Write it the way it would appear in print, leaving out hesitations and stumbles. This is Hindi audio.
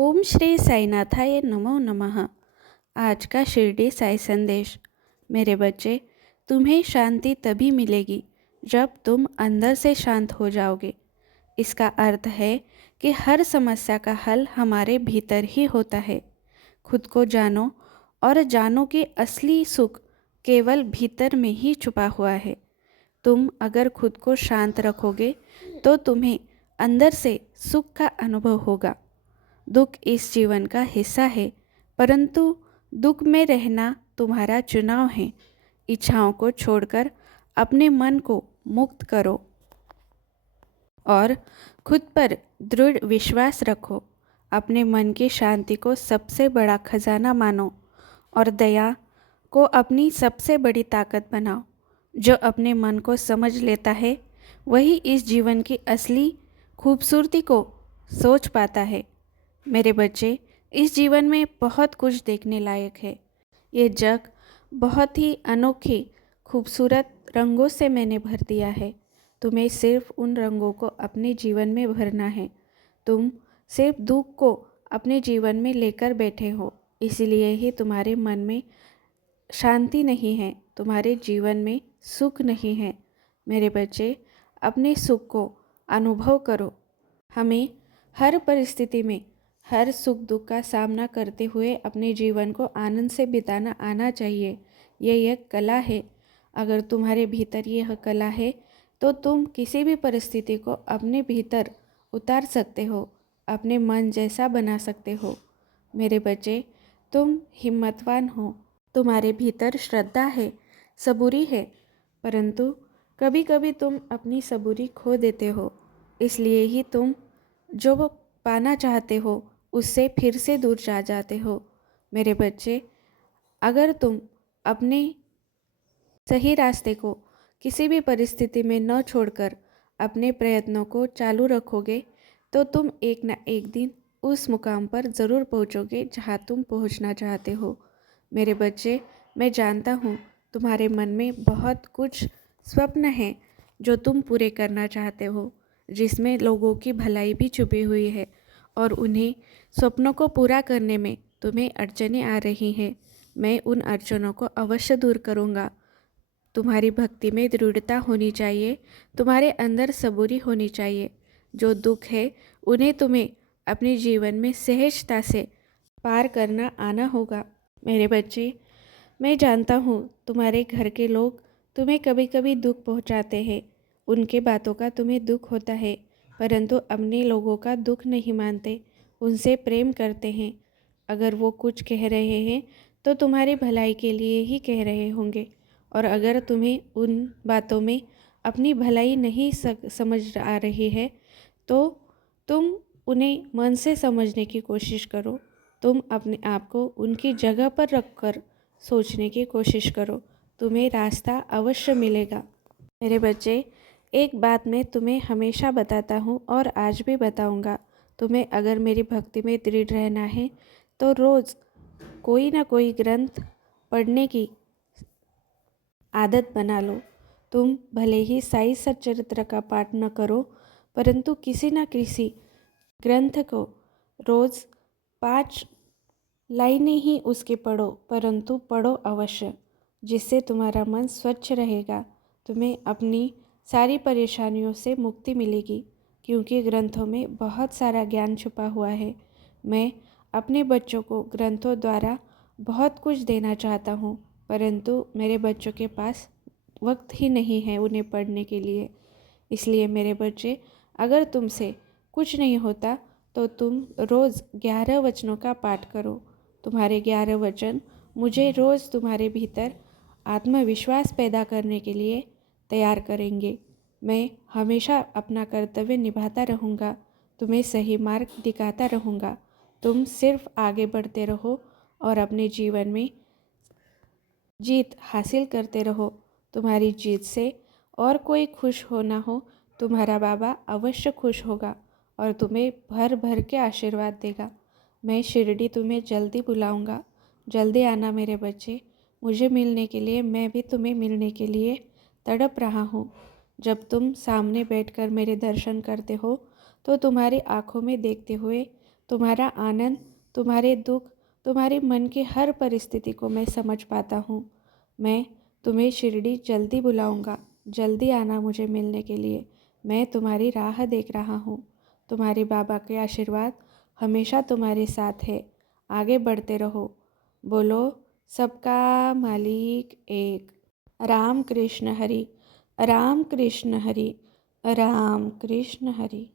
ओम श्री साईनाथाय नमो नमः। आज का शिरडी साई संदेश। मेरे बच्चे, तुम्हें शांति तभी मिलेगी जब तुम अंदर से शांत हो जाओगे। इसका अर्थ है कि हर समस्या का हल हमारे भीतर ही होता है। खुद को जानो और जानो कि असली सुख केवल भीतर में ही छुपा हुआ है। तुम अगर खुद को शांत रखोगे तो तुम्हें अंदर से सुख का अनुभव होगा। दुख इस जीवन का हिस्सा है, परंतु दुख में रहना तुम्हारा चुनाव है। इच्छाओं को छोड़कर अपने मन को मुक्त करो और खुद पर दृढ़ विश्वास रखो। अपने मन की शांति को सबसे बड़ा खजाना मानो और दया को अपनी सबसे बड़ी ताकत बनाओ। जो अपने मन को समझ लेता है वही इस जीवन की असली खूबसूरती को सोच पाता है। मेरे बच्चे, इस जीवन में बहुत कुछ देखने लायक है। ये जग बहुत ही अनोखे खूबसूरत रंगों से मैंने भर दिया है। तुम्हें सिर्फ उन रंगों को अपने जीवन में भरना है। तुम सिर्फ दुख को अपने जीवन में लेकर बैठे हो, इसलिए ही तुम्हारे मन में शांति नहीं है, तुम्हारे जीवन में सुख नहीं है। मेरे बच्चे, अपने सुख को अनुभव करो। हमें हर परिस्थिति में हर सुख दुख का सामना करते हुए अपने जीवन को आनंद से बिताना आना चाहिए। ये एक कला है। अगर तुम्हारे भीतर यह कला है तो तुम किसी भी परिस्थिति को अपने भीतर उतार सकते हो, अपने मन जैसा बना सकते हो। मेरे बच्चे, तुम हिम्मतवान हो। तुम्हारे भीतर श्रद्धा है, सबूरी है, परंतु कभी कभी तुम अपनी सबूरी खो देते हो। इसलिए ही तुम जो पाना चाहते हो उससे फिर से दूर जा जाते हो। मेरे बच्चे, अगर तुम अपने सही रास्ते को किसी भी परिस्थिति में न छोड़कर अपने प्रयत्नों को चालू रखोगे तो तुम एक न एक दिन उस मुकाम पर ज़रूर पहुंचोगे जहां तुम पहुंचना चाहते हो। मेरे बच्चे, मैं जानता हूं तुम्हारे मन में बहुत कुछ स्वप्न हैं जो तुम पूरे करना चाहते हो, जिसमें लोगों की भलाई भी छुपी हुई है और उन्हें स्वप्नों को पूरा करने में तुम्हें अड़चनें आ रही हैं। मैं उन अड़चनों को अवश्य दूर करूँगा। तुम्हारी भक्ति में दृढ़ता होनी चाहिए, तुम्हारे अंदर सबूरी होनी चाहिए। जो दुख है उन्हें तुम्हें अपने जीवन में सहजता से पार करना आना होगा। मेरे बच्चे, मैं जानता हूँ तुम्हारे घर के लोग तुम्हें कभी कभी दुख पहुँचाते हैं, उनके बातों का तुम्हें दुख होता है, परंतु अपने लोगों का दुख नहीं मानते, उनसे प्रेम करते हैं। अगर वो कुछ कह रहे हैं तो तुम्हारी भलाई के लिए ही कह रहे होंगे, और अगर तुम्हें उन बातों में अपनी भलाई नहीं समझ आ रही है तो तुम उन्हें मन से समझने की कोशिश करो। तुम अपने आप को उनकी जगह पर रखकर सोचने की कोशिश करो, तुम्हें रास्ता अवश्य मिलेगा। मेरे बच्चे, एक बात मैं तुम्हें हमेशा बताता हूँ और आज भी बताऊँगा। तुम्हें अगर मेरी भक्ति में दृढ़ रहना है तो रोज़ कोई ना कोई ग्रंथ पढ़ने की आदत बना लो। तुम भले ही साई सच्चरित्र का पाठ न करो, परंतु किसी न किसी ग्रंथ को रोज़ 5 लाइनें ही उसके पढ़ो, परंतु पढ़ो अवश्य, जिससे तुम्हारा मन स्वच्छ रहेगा। तुम्हें अपनी सारी परेशानियों से मुक्ति मिलेगी, क्योंकि ग्रंथों में बहुत सारा ज्ञान छुपा हुआ है। मैं अपने बच्चों को ग्रंथों द्वारा बहुत कुछ देना चाहता हूँ, परंतु मेरे बच्चों के पास वक्त ही नहीं है उन्हें पढ़ने के लिए। इसलिए मेरे बच्चे, अगर तुमसे कुछ नहीं होता तो तुम रोज़ 11 वचनों का पाठ करो। तुम्हारे 11 वचन मुझे रोज़ तुम्हारे भीतर आत्मविश्वास पैदा करने के लिए तैयार करेंगे। मैं हमेशा अपना कर्तव्य निभाता रहूँगा, तुम्हें सही मार्ग दिखाता रहूँगा। तुम सिर्फ आगे बढ़ते रहो और अपने जीवन में जीत हासिल करते रहो। तुम्हारी जीत से और कोई खुश हो ना हो, तुम्हारा बाबा अवश्य खुश होगा और तुम्हें भर भर के आशीर्वाद देगा। मैं शिरडी तुम्हें जल्दी बुलाऊंगा। जल्दी आना मेरे बच्चे, मुझे मिलने के लिए। मैं भी तुम्हें मिलने के लिए तड़प रहा हूँ। जब तुम सामने बैठकर मेरे दर्शन करते हो तो तुम्हारी आँखों में देखते हुए तुम्हारा आनंद, तुम्हारे दुख, तुम्हारे मन के हर परिस्थिति को मैं समझ पाता हूँ। मैं तुम्हें शिरडी जल्दी बुलाऊँगा। जल्दी आना मुझे मिलने के लिए। मैं तुम्हारी राह देख रहा हूँ। तुम्हारे बाबा के आशीर्वाद हमेशा तुम्हारे साथ है। आगे बढ़ते रहो। बोलो, सबका मालिक एक। राम कृष्ण हरि। राम कृष्ण हरि। राम कृष्ण हरि।